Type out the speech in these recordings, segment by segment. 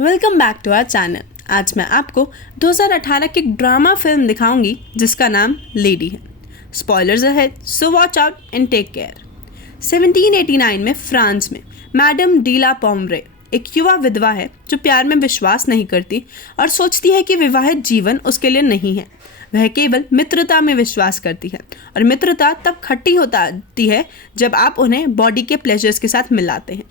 Welcome back to our channel. आज मैं आपको 2018 की एक ड्रामा फिल्म दिखाऊंगी जिसका नाम लेडी है। Spoilers ahead, so watch out and take care. 1789 में फ्रांस में मैडम डी ला पोम्ब्रे एक युवा विधवा है जो प्यार में विश्वास नहीं करती और सोचती है कि विवाहित जीवन उसके लिए नहीं है। वह केवल मित्रता में विश्वास करती है और मित्रता तब खट्टी होती है जब आप उन्हें बॉडी के प्लेजर्स के साथ मिलाते हैं।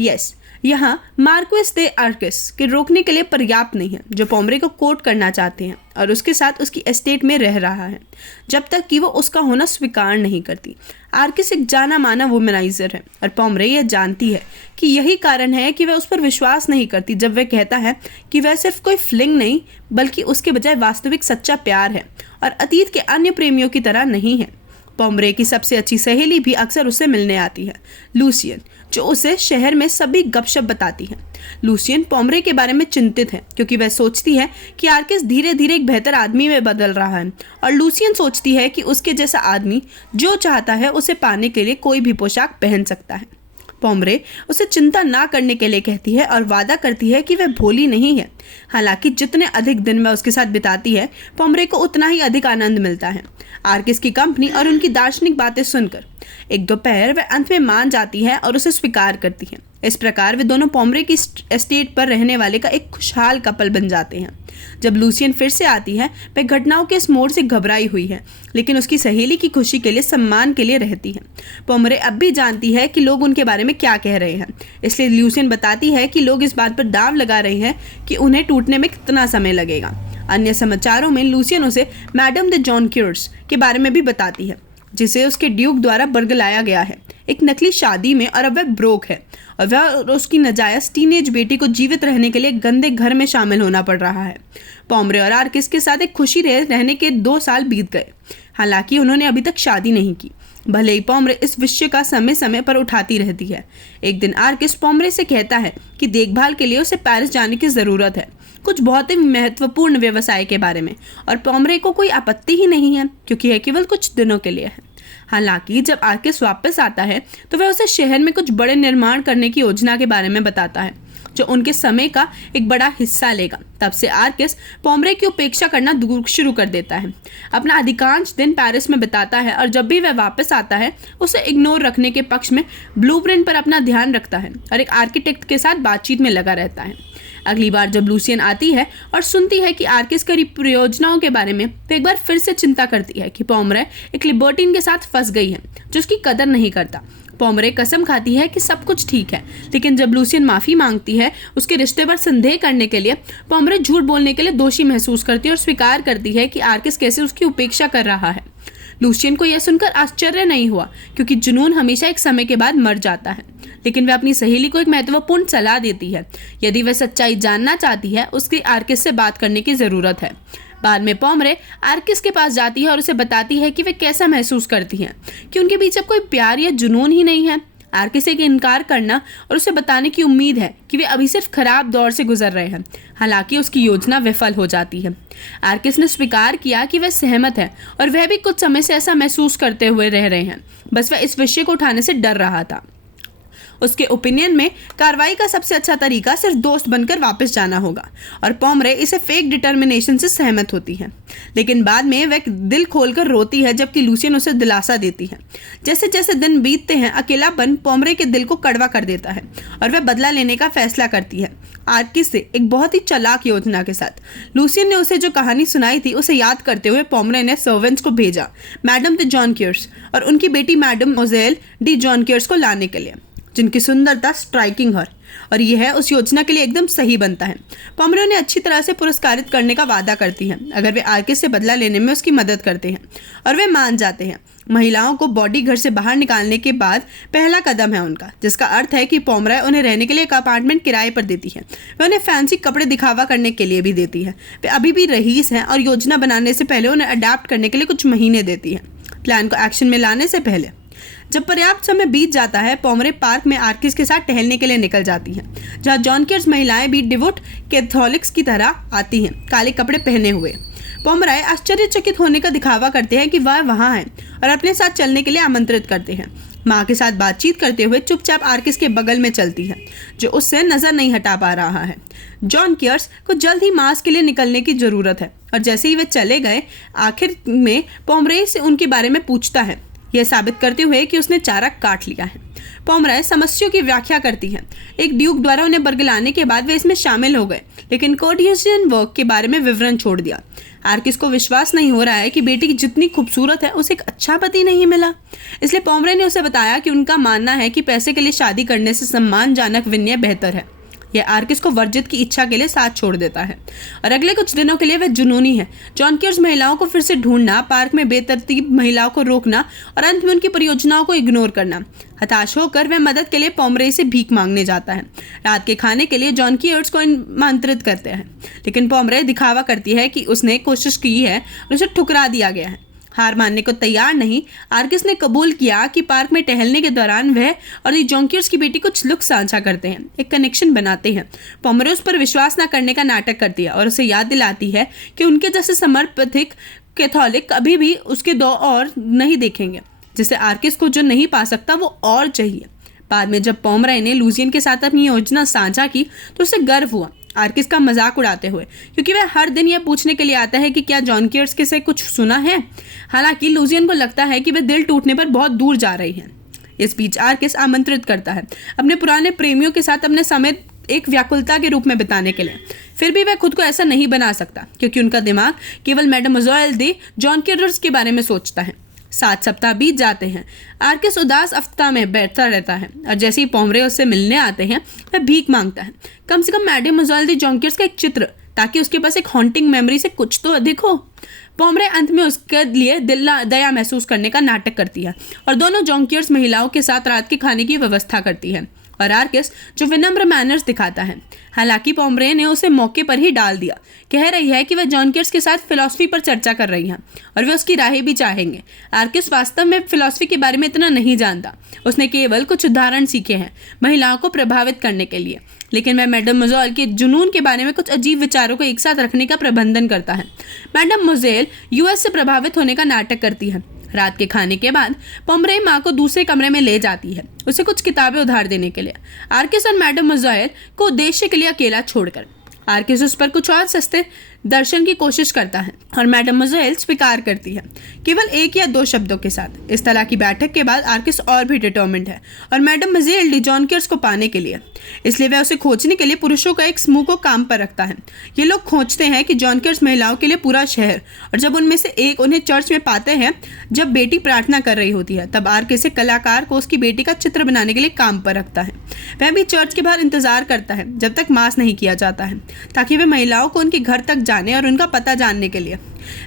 यस, यहाँ मार्क्वेस दे आर्किस के रोकने के लिए पर्याप्त नहीं है, जो पोम्ब्रे को कोर्ट करना चाहते हैं और उसके साथ उसकी एस्टेट में रह रहा है जब तक कि वो उसका होना स्वीकार नहीं करती। आर्किस एक जाना माना वुमेनाइजर है और पोम्ब्रे यह जानती है कि यही कारण है कि वह उस पर विश्वास नहीं करती जब वह कहता है कि वह सिर्फ कोई फ्लिंग नहीं बल्कि उसके बजाय वास्तविक सच्चा प्यार है और अतीत के अन्य प्रेमियों की तरह नहीं है। पोम्ब्रे की सबसे अच्छी सहेली भी अक्सर उसे मिलने आती है, लूसियन, जो उसे शहर में सभी गपशप बताती है। लूसियन पोम्ब्रे के बारे में चिंतित है क्योंकि वह सोचती है कि आर्किस धीरे धीरे एक बेहतर आदमी में बदल रहा है और लूसियन सोचती है कि उसके जैसा आदमी जो चाहता है उसे पाने के लिए कोई भी पोशाक पहन सकता है। पोम्ब्रे उसे चिंता ना करने के लिए कहती है और वादा करती है कि वह भोली नहीं है। हालांकि जितने अधिक दिन वह उसके साथ बिताती है, पोम्ब्रे को उतना ही अधिक आनंद मिलता है। आर्किस की कंपनी और उनकी दार्शनिक बातें सुनकर एक दोपहर वह अंत में मान जाती है और उसे स्वीकार करती है। इस प्रकार वे दोनों पोम्ब्रे की एस्टेट पर रहने वाले का एक खुशहाल कपल बन जाते हैं। जब लूसियन फिर से आती है, वह घटनाओं के इस मोड़ से घबराई हुई है, लेकिन उसकी सहेली की खुशी के लिए, सम्मान के लिए रहती है। पोम्ब्रे अब भी जानती है कि लोग उनके बारे में क्या कह रहे हैं, इसलिए लूसियन बताती है कि लोग इस बात पर दांव लगा रहे हैं कि उन्हें टूटने में कितना समय लगेगा। अन्य समाचारों में लूसियन उसे मैडम द जॉनक्यूर्स के बारे में भी बताती है, जिसे उसके ड्यूक द्वारा बरगलाया गया है एक नकली शादी में, और अब वह ब्रोक है और वह और उसकी नाजायज टीनेज बेटी को जीवित रहने के लिए गंदे घर में शामिल होना पड़ रहा है। पोम्ब्रे और आर्किस के साथ एक खुशी रहने के 2 साल बीत गए, हालांकि उन्होंने अभी तक शादी नहीं की। भले ही पोम्ब्रे इस विषय का समय समय पर उठाती रहती है। एक दिन आर्किस पोम्ब्रे से कहता है कि देखभाल के लिए उसे पेरिस जाने की ज़रूरत है, कुछ बहुत ही महत्वपूर्ण व्यवसाय के बारे में, और पोम्ब्रे को कोई आपत्ति ही नहीं है क्योंकि यह केवल कुछ दिनों के लिए है। हालांकि जब आर्किस वापस आता है तो वह उसे शहर में कुछ बड़े निर्माण करने की योजना के बारे में बताता है जो उनके समय का एक बड़ा हिस्सा लेगा। तब से आर्किस पोम्ब्रे की उपेक्षा करना शुरू कर देता है, अपना अधिकांश दिन पेरिस में बिताता है और जब भी वह वापस आता है उसे इग्नोर रखने के पक्ष में ब्लूप्रिंट पर अपना ध्यान रखता है और एक आर्किटेक्ट के साथ बातचीत में लगा रहता है। अगली बार जब लूसियन आती है और सुनती है कि आर्किस की परियोजनाओं के बारे में, तो एक बार फिर से चिंता करती है कि पोम्ब्रे एक लिबर्टीन के साथ फंस गई है जो उसकी कदर नहीं करता। पोम्ब्रे कसम खाती है कि सब कुछ ठीक है, लेकिन जब लूसियन माफ़ी मांगती है उसके रिश्ते पर संदेह करने के लिए, पोम्ब्रे झूठ बोलने के लिए दोषी महसूस करती है और स्वीकार करती है कि आर्किस कैसे उसकी उपेक्षा कर रहा है। लूसियन को यह सुनकर आश्चर्य नहीं हुआ क्योंकि जुनून हमेशा एक समय के बाद मर जाता है, लेकिन वह अपनी सहेली को एक महत्वपूर्ण सलाह देती है। यदि वह सच्चाई जानना चाहती है, उसकी आर्किस से बात करने की ज़रूरत है। बाद में पोम्ब्रे आर्किस के पास जाती है और उसे बताती है कि वे कैसा महसूस करती हैं, कि उनके बीच अब कोई प्यार या जुनून ही नहीं है। आर्किस से इनकार करना और उसे बताने की उम्मीद है कि वे अभी सिर्फ खराब दौर से गुजर रहे हैं। हालांकि उसकी योजना विफल हो जाती है। आर्किस ने स्वीकार किया कि वह सहमत है और वह भी कुछ समय से ऐसा महसूस करते हुए रह रहे हैं, बस वह इस विषय को उठाने से डर रहा था। उसके ओपिनियन में कार्रवाई का सबसे अच्छा तरीका सिर्फ दोस्त बनकर वापस जाना होगा और पोम्ब्रे इसे फेक डिटर्मिनेशन से सहमत होती है, लेकिन बाद में वह दिल खोलकर रोती है जबकि लूसियन उसे दिलासा देती है। जैसे जैसे दिन बीतते हैं, अकेलापन पोम्ब्रे के दिल को कड़वा कर देता है और वह बदला लेने का फैसला करती है, आर्किस से एक बहुत ही चालाक योजना के साथ। लूसियन ने उसे जो कहानी सुनाई थी उसे याद करते हुए पोम्ब्रे ने सर्वेंट्स को भेजा मैडम द जॉनक्यूर्स और उनकी बेटी मैडम मोजेल डी जॉनक्यूर्स को लाने के लिए, जिनकी सुंदरता स्ट्राइकिंग है और यह उस योजना के लिए एकदम सही बनता है। पोम्ब्रे उन्हें अच्छी तरह से पुरस्कारित करने का वादा करती है अगर वे आर्किस से बदला लेने में उसकी मदद करते हैं, और वे मान जाते हैं। महिलाओं को बॉडी घर से बाहर निकालने के बाद पहला कदम है उनका, जिसका अर्थ है कि पोम्ब्रे उन्हें रहने के लिए एक अपार्टमेंट किराए पर देती है। वह उन्हें फैंसी कपड़े दिखावा करने के लिए भी देती है। वे अभी भी रईस हैं और योजना बनाने से पहले उन्हें अडेप्ट करने के लिए कुछ महीने देती है, प्लान को एक्शन में लाने से पहले। जब पर्याप्त समय बीत जाता है, पोम्ब्रे पार्क में आर्किस के साथ टहलने के लिए निकल जाती हैं, जहां जॉनक्यूर्स महिलाएं भी डिवोट कैथोलिक्स की तरह आती हैं, काले कपड़े पहने हुए। पोम्ब्रे आश्चर्यचकित होने का दिखावा करते हैं कि वह वहाँ हैं और अपने साथ चलने के लिए आमंत्रित करते हैं। माँ के साथ बातचीत करते हुए चुपचाप आर्किस के बगल में चलती है, जो उससे नजर नहीं हटा पा रहा है। जॉन केयर्स को जल्द ही मास के लिए निकलने की जरूरत है, और जैसे ही वे चले गए, आखिर में पोमरे से उनके बारे में पूछता है, यह साबित करते हुए कि उसने चारा काट लिया है। पोमरे समस्याओं की व्याख्या करती है। एक ड्यूक द्वारा उन्हें बरगलाने के बाद वे इसमें शामिल हो गए, लेकिन कोर्डियन वर्क के बारे में विवरण छोड़ दिया। आर्किस को विश्वास नहीं हो रहा है कि बेटी जितनी खूबसूरत है उसे एक अच्छा पति नहीं मिला, इसलिए पोमरे ने उसे बताया कि उनका मानना है कि पैसे के लिए शादी करने से सम्मानजनक विनय बेहतर है। यह आर्किस को वर्जित की इच्छा के लिए साथ छोड़ देता है, और अगले कुछ दिनों के लिए वह जुनूनी है। जॉन केयर्स महिलाओं को फिर से ढूंढना, पार्क में बेतरतीब महिलाओं को रोकना और अंत में उनकी परियोजनाओं को इग्नोर करना। हताश होकर वह मदद के लिए पोमरे से भीख मांगने जाता है। रात के खाने के लिए जॉन केयर्स को आमंत्रित करते हैं, लेकिन पोमरे दिखावा करती है कि उसने कोशिश की है और उसे ठुकरा दिया गया है। हार मानने को तैयार नहीं, आर्किस ने कबूल किया कि पार्क में टहलने के दौरान वह और दी जॉन्कियर्स की बेटी कुछ लुक साझा करते हैं, एक कनेक्शन बनाते हैं। पोमरे उस पर विश्वास न करने का नाटक करती है और उसे याद दिलाती है कि उनके जैसे समर्पित कैथोलिक कभी भी उसके दो और नहीं देखेंगे, जिसे आर्किस को जो नहीं पा सकता वो और चाहिए। बाद में जब पोमरे ने लूजियन के साथ अपनी योजना साझा की तो उसे गर्व हुआ, आर्किस का मजाक उड़ाते हुए, क्योंकि वह हर दिन यह पूछने के लिए आता है कि क्या जॉन केयर्स के से कुछ सुना है। हालांकि लूजियन को लगता है कि वह दिल टूटने पर बहुत दूर जा रही है। इस बीच आर्किस आमंत्रित करता है अपने पुराने प्रेमियों के साथ अपने समय एक व्याकुलता के रूप में बिताने के लिए। फिर भी वह खुद को ऐसा नहीं बना सकता, क्योंकि उनका दिमाग केवल मैडमोज़ेल दे जॉन केयर्स के बारे में सोचता है। 7 सप्ताह बीत जाते हैं। आर्किस उदास अवस्था में बैठता रहता है, और जैसे ही पोमरे उससे मिलने आते हैं वह भीख मांगता है, कम से कम मैडमोज़ेल दी जॉन्कियर्स का एक चित्र, ताकि उसके पास एक हॉन्टिंग मेमोरी से कुछ तो अधिक हो। पोमरे अंत में उसके लिए दया महसूस करने का नाटक करती है और दोनों जॉन्कियर्स महिलाओं के साथ रात के खाने की व्यवस्था करती है, और आर्किस जो विनम्र मैनर्स दिखाता है। हालांकि पोमरे ने उसे मौके पर ही डाल दिया, कह रही है कि वह जॉन केयर्स के साथ फिलॉसफी पर चर्चा कर रही है और वे उसकी राय भी चाहेंगे। आर्किस वास्तव में फिलॉसफी के बारे में इतना नहीं जानता, उसने केवल कुछ उदाहरण सीखे हैं महिलाओं को प्रभावित करने के लिए, लेकिन वह मैडमोज़ेल के जुनून के बारे में कुछ अजीब विचारों को एक साथ रखने का प्रबंधन करता है। मैडमोज़ेल यूएस से प्रभावित होने का नाटक करती है। रात के खाने के बाद पोमरे माँ को दूसरे कमरे में ले जाती है, उसे कुछ किताबें उधार देने के लिए, आर्किस और मैडमोज़ेल को उद्देश्य के लिए अकेला छोड़कर। आर्किस उस पर कुछ और सस्ते दर्शन की कोशिश करता है और मैडमोज़ेल स्वीकार करती है, केवल 1 या 2 शब्दों के साथ। इस तरह की बैठक के बाद आर्किस और भी डिटर्मिन्ड है और मैडमोज़ेल डी जॉन केयर्स को पाने के लिए, इसलिए वह उसे खोजने के लिए पुरुषों का एक समूह को काम पर रखता है। ये लोग खोजते हैं कि जॉन केयर्स महिलाओं के लिए पूरा शहर, और जब उनमें से एक उन्हें चर्च में पाते हैं जब बेटी प्रार्थना कर रही होती है, तब आर्किस एक कलाकार को उसकी बेटी का चित्र बनाने के लिए काम पर रखता है। वह भी चर्च के बाहर इंतजार करता है जब तक मास नहीं किया जाता है, ताकि वह महिलाओं को उनके घर तक जाने और उनका पता जानने के लिए।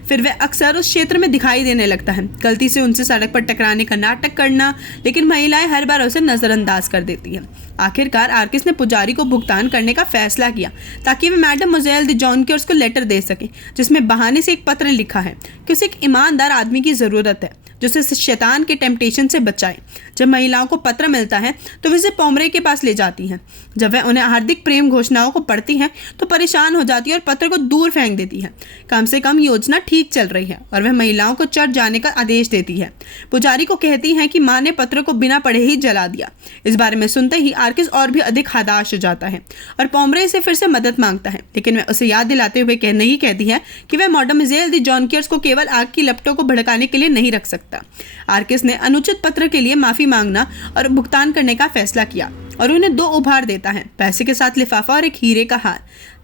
फिर वह अक्सर उस क्षेत्र में दिखाई देने लगता है, गलती से उनसे सड़क पर टकराने का नाटक करना, लेकिन महिलाएं हर बार उसे नजरअंदाज कर देती हैं। आखिरकार आर्किस ने पुजारी को भुगतान करने का फैसला किया ताकि वह मैडमोज़ेल दी जॉन केयर्स को लेटर दे सके, जिसमें बहाने से एक पत्र लिखा है कि उसे एक ईमानदार आदमी की जरूरत है जो उसे शैतान के टेम्पटेशन से बचाए। जब महिलाओं को पत्र मिलता है तो वे इसे पोमरे के पास ले जाती हैं। जब वह उन्हें हार्दिक प्रेम घोषणाओं को पढ़ती हैं तो परेशान हो जाती है और पत्र को दूर फेंक देती है। कम से कम योजना ठीक चल रही है और वह महिलाओं को चर्च जाने का आदेश देती है। पुजारी को कहती हैं कि माँ ने पत्र को बिना पढ़े ही जला दिया। इस बारे में सुनते ही आर्किस और भी अधिक हताश हो जाता है और पोमरे से फिर से मदद मांगता है, लेकिन वह उसे याद दिलाते हुए नहीं कहती है कि वह मैडमोज़ेल दी जॉन केयर्स को केवल आग की लपटों को भड़काने के लिए नहीं रख सकता। आर्किस ने अनुचित पत्र के लिए माफी मांगना और भुगतान करने का फैसला किया और उन्हें 2 उपहार देता है, पैसे के साथ लिफाफा और एक हीरे का हार।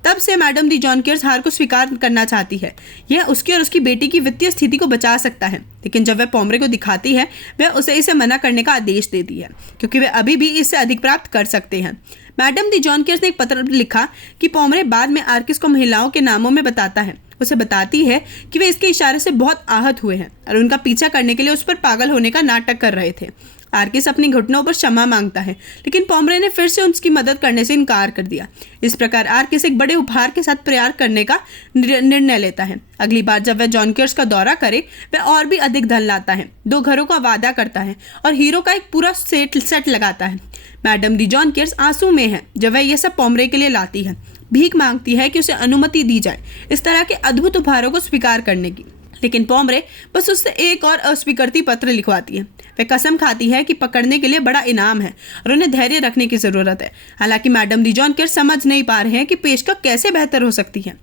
तब से मैडम दी जॉन केयर्स हार को स्वीकार करना चाहती है। यह उसकी और उसकी बेटी की वित्तीय स्थिति को बचा सकता है, लेकिन जब वह पोमरे को दिखाती है वह उसे इसे मना करने का आदेश देती है, क्योंकि वे अभी भी इससे अधिक प्राप्त कर सकते हैं। मैडम दी जॉन केयर्स ने एक पत्र लिखा कि पोमरे बाद में आर्किस को महिलाओं के नामों में बताता है। उसे बताती है कि वे इसके इशारे से बहुत आहत हुए हैं और उनका पीछा करने के लिए उस पर पागल होने का नाटक कर रहे थे। आर्किस अपनी घुटनों पर क्षमा मांगता है, लेकिन पोमरे ने फिर से उसकी मदद करने से इनकार कर दिया। इस प्रकार आर्किस एक बड़े उपहार के साथ प्रयास करने का निर्णय लेता है। अगली बार जब वह जॉन केयर्स का दौरा करे वह और भी अधिक धन लाता है, 2 घरों का वादा करता है और हीरो का एक पूरा सेट लगाता है। मैडम दी जॉन केयर्स आंसू में है जब वह यह सब पोमरे के लिए लाती है, भीख मांगती है कि उसे अनुमति दी जाए इस तरह के अद्भुत उपहारों को स्वीकार करने की। लेकिन पोमरे बस उससे एक और अस्वीकृति पत्र लिखवाती है। वह कसम खाती है कि पकड़ने के लिए बड़ा इनाम है और उन्हें धैर्य रखने की जरूरत है। हालांकि मैडम डी जॉनकेयर समझ नहीं पा रहे हैं कि पेशकश कैसे बेहतर हो सकती है।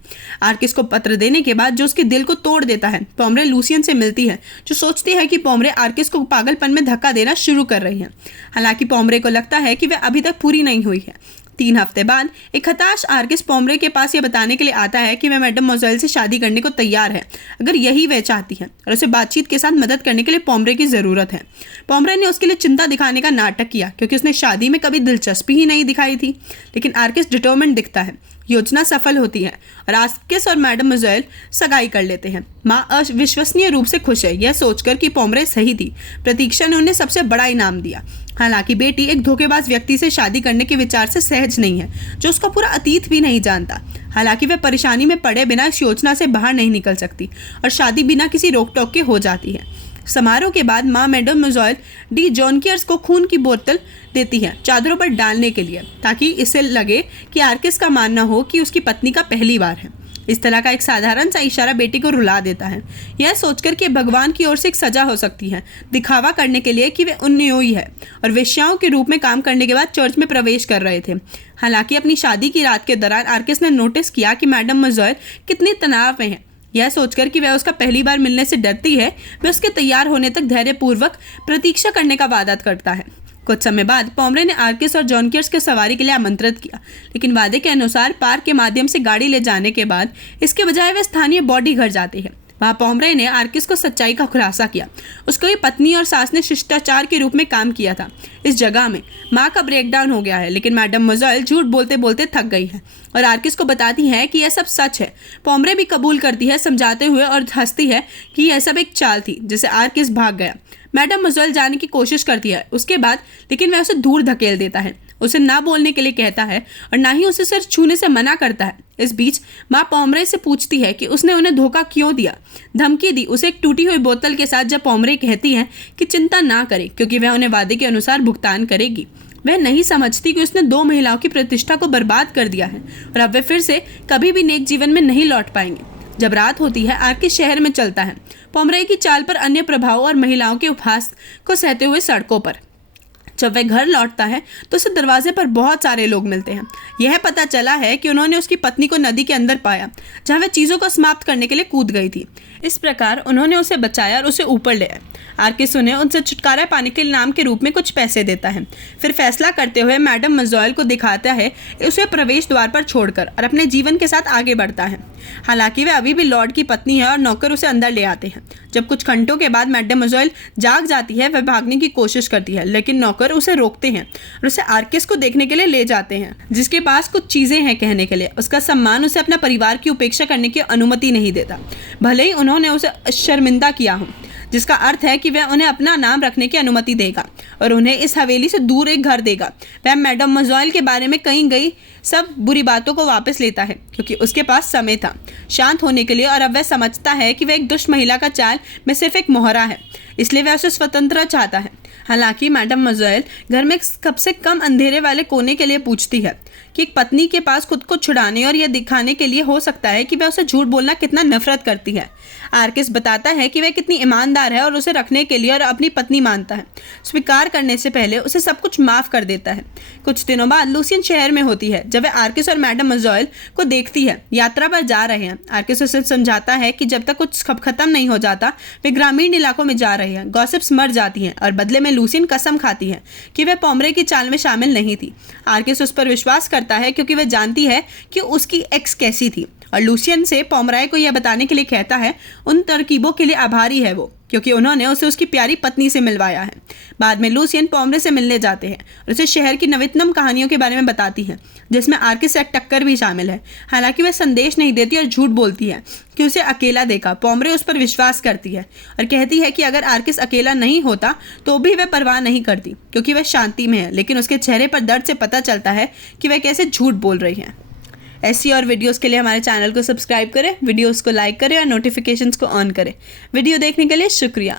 आर्किस को पत्र देने के बाद जो उसके दिल को तोड़ देता है, पोमरे लूसियन से मिलती है, जो सोचती है कि पोमरे आर्किस को पागलपन में धक्का देना शुरू कर रही है। हालांकि पोमरे को लगता है कि वह अभी तक पूरी नहीं हुई है। 3 हफ्ते बाद एक हताश आर्किस पोमरे के पास यह बताने के लिए आता है कि वह मैडम मोज़ेल से शादी करने को तैयार है, अगर यही वह चाहती है, और उसे बातचीत के साथ मदद करने के लिए पोमरे की ज़रूरत है। पोमरे ने उसके लिए चिंता दिखाने का नाटक किया क्योंकि उसने शादी में कभी दिलचस्पी ही नहीं दिखाई थी, लेकिन आर्किस डिटरमिन्ड दिखता है। योजना सफल होती है और आर्किस और मैडम मोज़ेल सगाई कर लेते हैं। माँ अविश्वसनीय रूप से खुश है, यह सोचकर कि पोमरे सही थी। प्रतीक्षा ने उन्हें सबसे बड़ा इनाम दिया। हालांकि बेटी एक धोखेबाज व्यक्ति से शादी करने के विचार से सहज नहीं है, जो उसका पूरा अतीत भी नहीं जानता। हालांकि वह परेशानी में पड़े बिना इस योजना से बाहर नहीं निकल सकती और शादी बिना किसी रोक टोक के हो जाती है। समारोह के बाद माँ मैडम मोज़ेल डी जॉनकेयर को खून की बोतल देती है चादरों पर डालने के लिए, ताकि इसे लगे कि आर्किस का मानना हो कि उसकी पत्नी का पहली बार है। इस तरह का एक साधारण सा इशारा बेटी को रुला देता है, यह सोचकर कि भगवान की ओर से एक सजा हो सकती है, दिखावा करने के लिए कि वे उन्नयोई है और वेश्याओं के रूप में काम करने के बाद चर्च में प्रवेश कर रहे थे। हालांकि अपनी शादी की रात के दौरान आर्किस ने नोटिस किया कि मैडम मोज़ेल कितनी तनाव में है। यह सोचकर कि वह उसका पहली बार मिलने से डरती है, वह उसके तैयार होने तक धैर्यपूर्वक प्रतीक्षा करने का वादा करता है। कुछ समय बाद पोमरे ने आर्किस और जॉनकेयर के सवारी के लिए आमंत्रित किया, लेकिन वादे के अनुसार पार्क के माध्यम से गाड़ी ले जाने के बाद इसके बजाय वे स्थानीय बॉडी घर जाते हैं। वहाँ पोमरे ने आर्किस को सच्चाई का खुलासा किया। उसकी पत्नी और सास ने शिष्टाचार के रूप में काम किया था। इस जगह में माँ का ब्रेकडाउन हो गया है, लेकिन मैडम मोज़ेल झूठ बोलते बोलते थक गई है और आर्किस को बताती है कि यह सब सच है। पोमरे भी कबूल करती है, समझाते हुए, और हंसती है कि यह सब एक चाल थी जिससे आर्किस भाग गया। मैडम मोज़ेल जाने की कोशिश करती है उसके बाद, लेकिन वह उसे दूर धकेल देता है, उसे ना बोलने के लिए कहता है और ना ही उसे सिर छूने से मना करता है। इस बीच माँ पोमरे से पूछती है कि उसने उन्हें धोखा क्यों दिया, धमकी दी उसे एक टूटी हुई बोतल के साथ, जब पोमरे कहती है कि चिंता ना करे क्योंकि वह उन्हें वादे के अनुसार भुगतान करेगी। वह नहीं समझती कि उसने 2 महिलाओं की प्रतिष्ठा को बर्बाद कर दिया है और अब वे फिर से कभी भी नेक जीवन में नहीं लौट पाएंगे। जब रात होती है, आर्किस शहर में चलता है, पोमरे की चाल पर अन्य प्रभाव और महिलाओं के उपहास को सहते हुए सड़कों पर। जब वह घर लौटता है तो उसे दरवाजे पर बहुत सारे लोग मिलते हैं। यह पता चला है कि उन्होंने उसकी पत्नी को नदी के अंदर पाया, जहां वह चीज़ों को समाप्त करने के लिए कूद गई थी। इस प्रकार उन्होंने उसे बचाया और उसे ऊपर ले आए। आर्किस उन्हें उनसे छुटकारा पाने के इनाम के रूप में कुछ पैसे देता है। फिर फैसला करते हुए मैडम मोज़ेल को दिखाता है उसे प्रवेश द्वार पर छोड़कर और अपने जीवन के साथ आगे बढ़ता है। हालांकि वह अभी भी लॉर्ड की पत्नी है और नौकर उसे अंदर ले आते हैं। जब कुछ घंटों के बाद मैडम मोज़ेल जाग जाती है, वह भागने की कोशिश करती है, लेकिन नौकर उसे रोकते हैं और उसे आर्किस को देखने के लिए ले जाते हैं, जिसके पास कुछ चीज़ें हैं कहने के लिए। उसका सम्मान उसे अपना परिवार की उपेक्षा करने की अनुमति नहीं देता, भले ही उन्होंने उसे शर्मिंदा किया हो, जिसका अर्थ है कि वह उन्हें अपना नाम रखने की अनुमति देगा और उन्हें इस हवेली से दूर एक घर देगा। वह मैडम मोज़ेल के बारे में कही गई सब बुरी बातों को वापस लेता है क्योंकि उसके पास समय था शांत होने के लिए, और अब वह समझता है कि वह एक दुष्ट महिला का चाल में सिर्फ एक मोहरा है, इसलिए वह उसे स्वतंत्र चाहता है। हालांकि मैडम मोज़ेल घर में सबसे कम अंधेरे वाले कोने के लिए पूछती है कि एक पत्नी के पास खुद को छुड़ाने और यह दिखाने के लिए हो सकता है कि वह उसे झूठ बोलना कितना नफरत करती है। आर्किस बताता है कि वह कितनी ईमानदार है और उसे रखने के लिए और अपनी पत्नी मानता है। स्वीकार करने से पहले उसे सब कुछ माफ़ कर देता है। कुछ दिनों बाद लूसियन शहर में होती है, जब वह आर्किस और मैडम मोज़ेल को देखती है यात्रा पर जा रहे हैं। आर्किस उसे समझाता है कि जब तक कुछ खत्म नहीं हो जाता वे ग्रामीण इलाकों में जा रहे हैं। गॉसिप्स मर जाती हैं और बदले में लूसियन कसम खाती है कि वह पोमरे की चाल में शामिल नहीं थी। आर्किस उस पर विश्वास करता है क्योंकि वह जानती है कि उसकी एक्स कैसी थी, और लूसियन से पोमराय को यह बताने के लिए कहता है उन तरकीबों के लिए आभारी है वो, क्योंकि उन्होंने उसे उसकी प्यारी पत्नी से मिलवाया है। बाद में लूसियन पोमरे से मिलने जाते हैं और उसे शहर की नवीनतम कहानियों के बारे में बताती है, जिसमें आर्किस से टक्कर भी शामिल है। हालांकि वह संदेश नहीं देती और झूठ बोलती है कि उसे अकेला देखा। पोमरे उस पर विश्वास करती है और कहती है कि अगर आर्किस अकेला नहीं होता तो भी वह परवाह नहीं करती, क्योंकि वह शांति में है, लेकिन उसके चेहरे पर दर्द से पता चलता है कि वह कैसे झूठ बोल रही है। ऐसी और वीडियोस के लिए हमारे चैनल को सब्सक्राइब करें, वीडियोस को लाइक करें और नोटिफिकेशंस को ऑन करें। वीडियो देखने के लिए शुक्रिया।